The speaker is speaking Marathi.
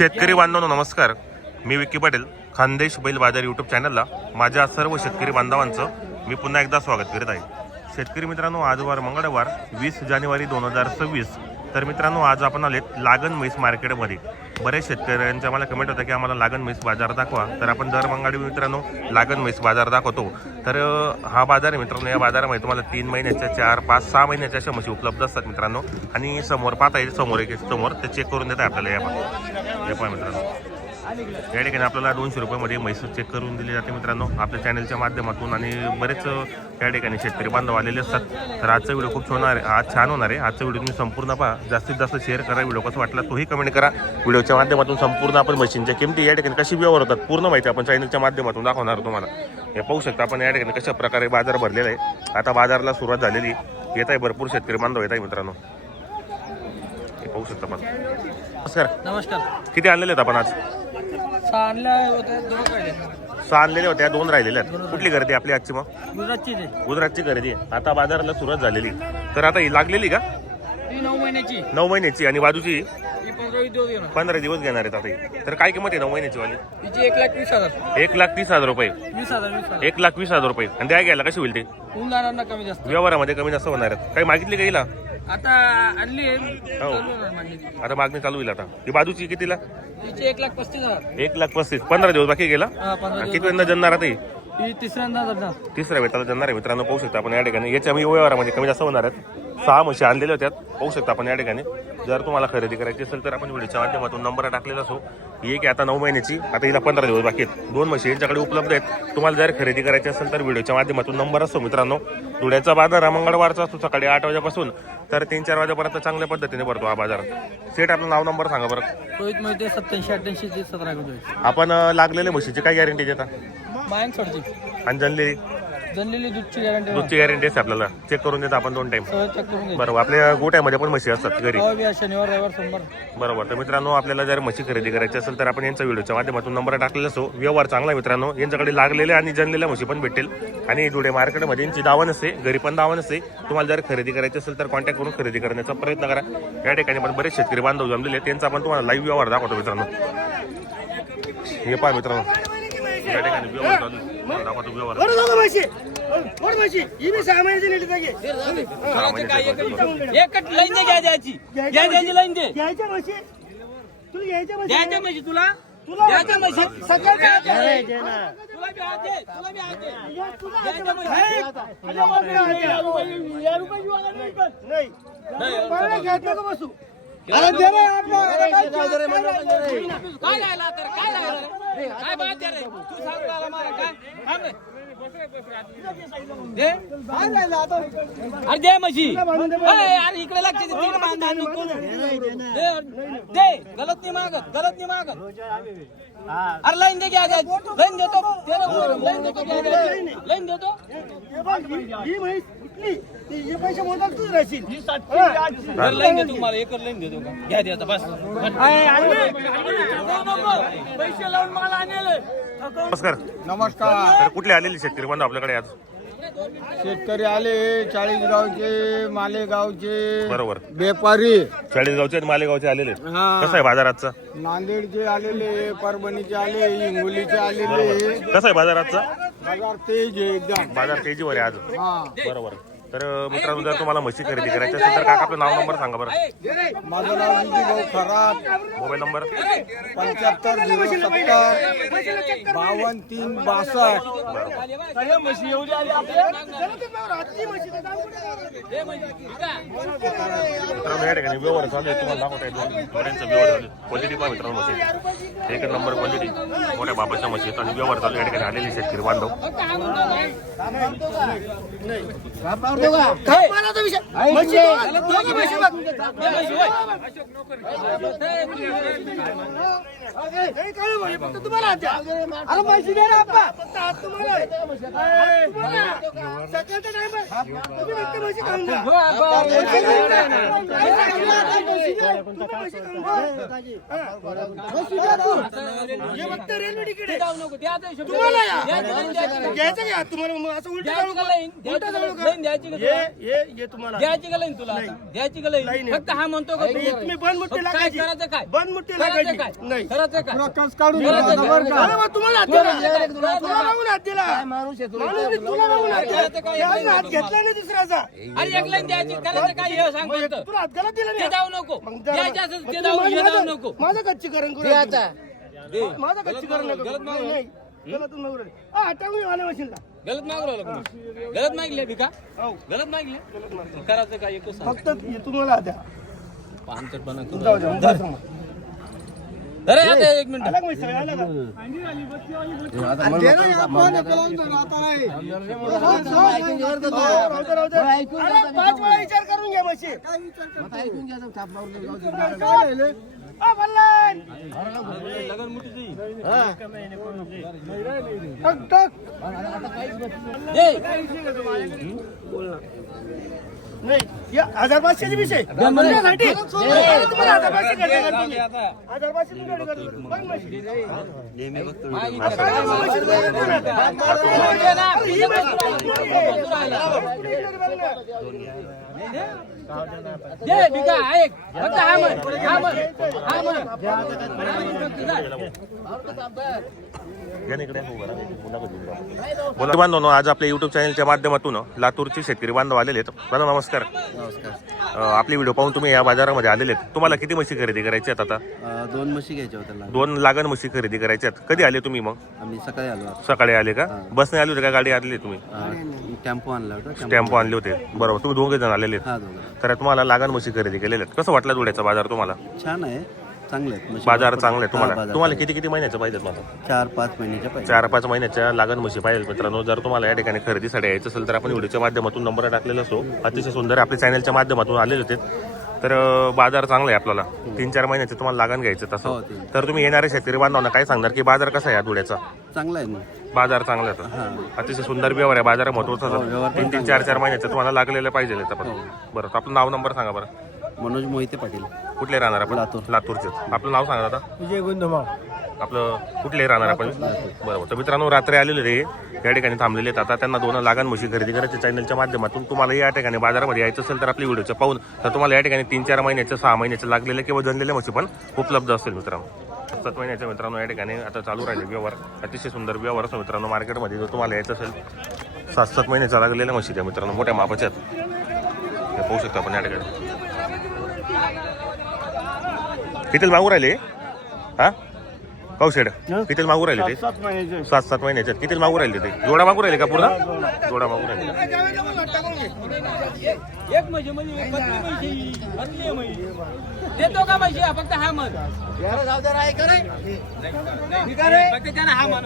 शेतकरी बांधवांनो नमस्कार. मी विक्की पाटील, खानदेश बैल बाजार यूट्यूब चॅनलला माझ्या सर्व शेतकरी बांधवांचं मी पुन्हा एकदा स्वागत करीत आहे. शेतकरी मित्रांनो, आज वार मंगळवार 20 जानेवारी 2026. तर मित्रांनो, आज आपण आलेत लागण म्हैस मार्केटमध्ये. बरेच शेतकऱ्यांच्या मला कमेंट होता की आम्हाला लागण म्हैस बाजार दाखवा. तर आपण दर मंगळवारी मित्रांनो लागण म्हैस बाजार दाखवतो. तर हा बाजार आहे मित्रांनो. या बाजारामध्ये तुम्हाला 3 महिन्याच्या 4, 5, 6 महिन्याच्या अशा म्हशी उपलब्ध असतात मित्रांनो. आणि समोर पाहता येईल, समोर ते चेक करून देतात आपल्याला. या पहा मित्रांनो, या ठिकाणी आपल्याला 200 रुपयामध्ये म्हैस चेक करून दिली जाते मित्रांनो, आपल्या चॅनलच्या माध्यमातून. आणि बरेच या ठिकाणी शेतकरी बांधव आलेले असतात. तर आजचा व्हिडिओ खूप छान होणार आहे. आजचा व्हिडिओ तुम्ही संपूर्ण पहा, जास्तीत जास्त शेअर करा. व्हिडिओ कसा वाटला तोही कमेंट करा. व्हिडिओच्या माध्यमातून संपूर्ण आपण म्हशींच्या किमती या ठिकाणी कशी व्यवहार होतात पूर्ण माहिती आपण चॅनलच्या माध्यमातून दाखवणार तुम्हाला. हे पाहू शकता आपण या ठिकाणी कशा प्रकारे बाजार भरलेला आहे. आता बाजाराला सुरुवात झालेली येत आहे. भरपूर शेतकरी बांधव येत आहे मित्रांनो. हे पाहू शकता आपण. नमस्कार. किती आणलेले आहेत आपण आज? 6 आणलेले होत्या, 2 राहिलेल्या आहेत. कुठली खरेदी आपली आजची? मग गुजरातची खरेदी आहे. आता बाजाराला सुरुवात झालेली. तर आता ही लागलेली का? 9 महिन्याची. आणि बाजूची 15 दिवस घेणार आहेत आता ही. तर काय किंमत आहे 9 महिन्याची वाली? 1,30,000 रुपये. 1,20,000 रुपये. आणि द्या घ्यायला कशी होईल ते? व्यवहारामध्ये कमी जास्त होणार आहेत. काही मागितली का हिला? आता आणली हो, आता मागणी चालू होईल. आता ही बाजूची कितीला? 1,35,000. 1,35,000. 15 दिवस बाकी गेला. किती वेळा जणणार आता ही? तिसऱ्या वेळेला जणणार आहे मित्रांनो. पाहू शकता आपण या ठिकाणी. याच्या मी व्यवहारामध्ये कमी जास्त होणार आहेत. 6 म्हशी आणलेल्या होत्या. पाहू शकता आपण या ठिकाणी. जर तुम्हाला खरेदी करायची असेल तर आपण व्हिडिओच्या माध्यमातून नंबर टाकलेला असो. ही एक आता 9 महिन्याची. आता हिला 15 दिवस बाकी आहेत. 2 म्हशी यांच्याकडे उपलब्ध आहेत. तुम्हाला जर खरेदी करायची असेल तर व्हिडिओच्या माध्यमातूून नंबर असतो मित्रांनो. धुळ्याचा बाजार हा मंगळवारचा असतो सकाळी 8 वाजेपासून तर 3-4 वाजेपर्यंत चांगल्या पद्धतीने भरतो हा बाजार. सेट आपलं नाव नंबर सांगा बरं. रोहित मोहिते 87-88-17. आपण लागलेल्या म्हशीची काय गॅरंटी देता? मायन सोडची आणि जनलेली दूधची गॅरंटी. दूधची गॅरंटी असते आपल्याला. चेक करून देता आपण 2 टाइम. बरोबर. आपल्या गोट्यामध्ये पण म्हशी असतात घरी. शनिवार रविवार सोमवार. बरोबर. तर मित्रांनो, आपल्याला जर म्हशी खरेदी करायची असेल तर आपण यांच्या व्हिडिओच्या माध्यमातून नंबर टाकलेला असो. व्यवहार चांगला मित्रांनो. यांच्याकडे लागलेल्या आणि जनलेल्या म्हशी पण भेटेल. आणि धुळे मार्केटमध्ये यांची दावा नसते, घरी पण दावा नसते. तुम्हाला जर खरेदी करायची असेल तर कॉन्टॅक्ट करून खरेदी करण्याचा प्रयत्न करा. या ठिकाणी पण बरेच शेतकरी बांधव जमलेले आहेत. त्यांचा पण तुम्हाला लाईव्ह व्यवहार दाखवतो मित्रांनो. हे पहा मित्रांनो, या ठिकाणी व्यवहार दाखवतो. व्यवहार दे म्हशी. इकडे लक्ष दे. गलत नाही मागत. अरे लाईन दे. लाईन देतो. लाईन देतो. लाईन देतो तुम्हाला. एक लाईन देतो का? घ्या द्या बस. पैसे लावून मला आणले. नमस्कार. तर कुठले आलेले शेतकरी बांधव आपल्याकडे आज? शेतकरी आले 40 गावचे, मालेगावचे. बरोबर. व्यापारी 40 गावचे आणि मालेगावचे आलेले. कसं आहे बाजाराचा? नांदेडचे आलेले, परभणीचे आले, हिंगोलीचे आलेले. कसं आहे बाजाराचा? बाजार तेज आहे एकदम. बाजार तेजीवर आहे आज. हा, बरोबर. तर मित्रांनो, जर तुम्हाला म्हशी खरेदी करायची असेल तर काका आपलं नाव नंबर सांगा बरं. माझं नाव विजयभाऊ खरात. मोबाईल नंबर 75 मित्रांनो, या ठिकाणी व्यवहार चालू आहे. तुम्हाला दाखवता येतो व्यवहार चालू. क्वालिटी पहा मित्रांनो म्हशी. 1 नंबर क्वालिटी. मोठ्या बाबाच्या म्हशी आणि व्यवहार चालू या ठिकाणी आलेले शेतकरी बांधव. नाही काय भाई, फक्त तुम्हाला हात द्या. अरे म्हशी द्या ना आप्पा. फक्त हात तुम्हाला आहे. तुम्हाला. सकाळचा time आहे. तुम्ही फक्त म्हशी खाऊन जा. म्हशी खाऊन जा. म्हशी द्या. तुम्ही म्हशी खाऊन जा. हा. म्हशी द्या तू. हे फक्त रेल्वे तिकीट आहे. तुम्हाला या. घ्यायचं घ्या तुम्हाला मग असं उलटं जाऊ नका. उलटं जाऊ नका. हे तुम्हाला द्यायची का लाईन तुला द्यायची का लाईन फक्त हा म्हणतो का नाही, तुम्ही बनमुट्टी काय लागायची. करायचं काय बनमुट्टी करायचं लागायची. काय नाही. करायचं काय काढून बरं का? अरे मग तुम्हाला हात दिला. करायचं तुला बघून हात दिला. माणूस बी तुला बघून हात दिला. त्याने हात घेतला नाही दुसऱ्याचा. अरे एक लाईन द्यायची करायचं काय हे सांग फक्त तुला हात गलत दिला ते नाही. जाऊ नको मग जरा- द्यायचं असेल मग ते तू जाऊ हे जाऊ माझं- नको माझं गच्चीकरण करू माझं गच्चीकरण नको. नाही, नाही. गलत नको रे. हा, टाकून वाल्या मशीनला. गलत मागलो गलत मागले भिका हो. गलत मागले करायचं काय एकच सांग फक्त हे तुम्हाला हात द्या. पांचटपणा करू जाऊ द्या, जा समोर. अरे आता एक मिनिट आला का म्हशी? आला का? राहू दे. अरे, 5 वेळा विचार करून घ्या म्हशी. आ, बल्लान. टक, टक. नाही, या 1500 विषय तुमच्यासाठी. अरे, तुम्हाला 1500 खर्च करतो मी. 1500 तुम्ही खर्च करतो. बघ म्हशी. अरे, काय मग म्हशी तुम्हाला देतो ना? अरे, ही म्हशी दे भिका ऐक फक्त हा म्हण हा म्हण हा म्हण बोला बांधव आज आपल्या युट्यूब चॅनलच्या माध्यमातून लातूरचे शेतकरी बांधव आलेले आहेत. दादा नमस्कार. आपली व्हिडिओ पाहून तुम्ही या बाजारामध्ये आलेले आहेत. तुम्हाला किती म्हशी खरेदी करायची आहेत? आता 2 म्हशी घ्यायच्या होत्या. 2 लागण म्हशी खरेदी करायच्या आहेत. कधी आले तुम्ही? मग आम्ही सकाळी आलो. सकाळी आले का? बसने आले होते का गाडी आलेली तुम्ही? टेम्पो आणला होता. टेम्पो आणले होते. बरोबर, तुम्ही 2 जण आलेले आहेत. हा, दोघं. तर तुम्हाला लागण म्हशी खरेदी केलेल्या आहेत. कसं वाटलं धुळ्याचा बाजार तुम्हाला? छान आहे, चांगले आहेत म्हशी. बाजार चांगले आहे हा, तुम्हाला? बाजार तुम्हाला किती महिन्याचं पाहिजेत मला? 4-5 महिन्याच्या पाहिजे. 4-5 महिन्याच्या लागण म्हशी पाहिजे मित्रांनो. जर तुम्हाला या ठिकाणी खरेदीसाठी यायचं असेल तर आपण व्हिडिओच्या माध्यमातून नंबर टाकलेला असो. अतिशय सुंदर आपल्या चॅनलच्या माध्यमातून आलेले होते. तर बाजार चांगला आहे आपल्याला. 3-4 महिन्याचे तुम्हाला लागण घ्यायचं तसं. हो, ते. तर तुम्ही येणारे शेतकरी बांधवांना काय सांगणार की बाजार कसा आहे या धुळ्याचा? चांगला आहे ना. बाजार चांगला आहे हा. तर. अतिशय सुंदर व्यवहार आहे. बाजार महत्वाचा व्यवहार पण 3-4 महिन्याचं तुम्हाला लागलेलं पाहिजे. बरं, तर आपलं नाव नंबर सांगा बरं. मनोज मोहिते पाटील, कुठले राहणार आपण? लातूर. लातूरचे. आपलं नाव सांगा दादा. विजय गुंदमा. आपलं कुठले राहणार आपण? बरोबर. तर मित्रांनो रात्री आलेले रे या ठिकाणी थांबलेले आहेत. आता त्यांना 2 लागण म्हशी खरेदी करायच्या चॅनलच्या माध्यमातून. तुम्हाला या ठिकाणी बाजारामध्ये यायचं असेल तर आपली व्हिडिओचं पाहून तर तुम्हाला या ठिकाणी 3-4 महिन्याच्या 6 महिन्याच्या लागलेले किंवा जनलेल्या म्हशी पण उपलब्ध असतील मित्रांनो. 7 महिन्याच्या मित्रांनो या ठिकाणी आता चालू राहिले व्यवहार. अतिशय सुंदर व्यवहार असतो मित्रांनो. मार्केटमध्ये जर तुम्हाला यायचं असेल 7-7 महिन्याच्या लागलेल्या म्हशी त्या मित्रांनो मोठ्या मापाच्या आहेत. हे पाहू शकता आपण या ठिकाणी. किती मागू राहिले? हा कौशेड किती मागू राहिले ते? 7 महिन्याचे. 7-7 महिन्याचे. किती मागू राहिले ते? जोडा मागू राहिले का पूर्ण? जोडा मागू राहिले. एक म्हशी म्हणजे पतली म्हशी पतली आहे म्हशी देतो का म्हशी फक्त हा म्हण फक्त त्यानं हा म्हण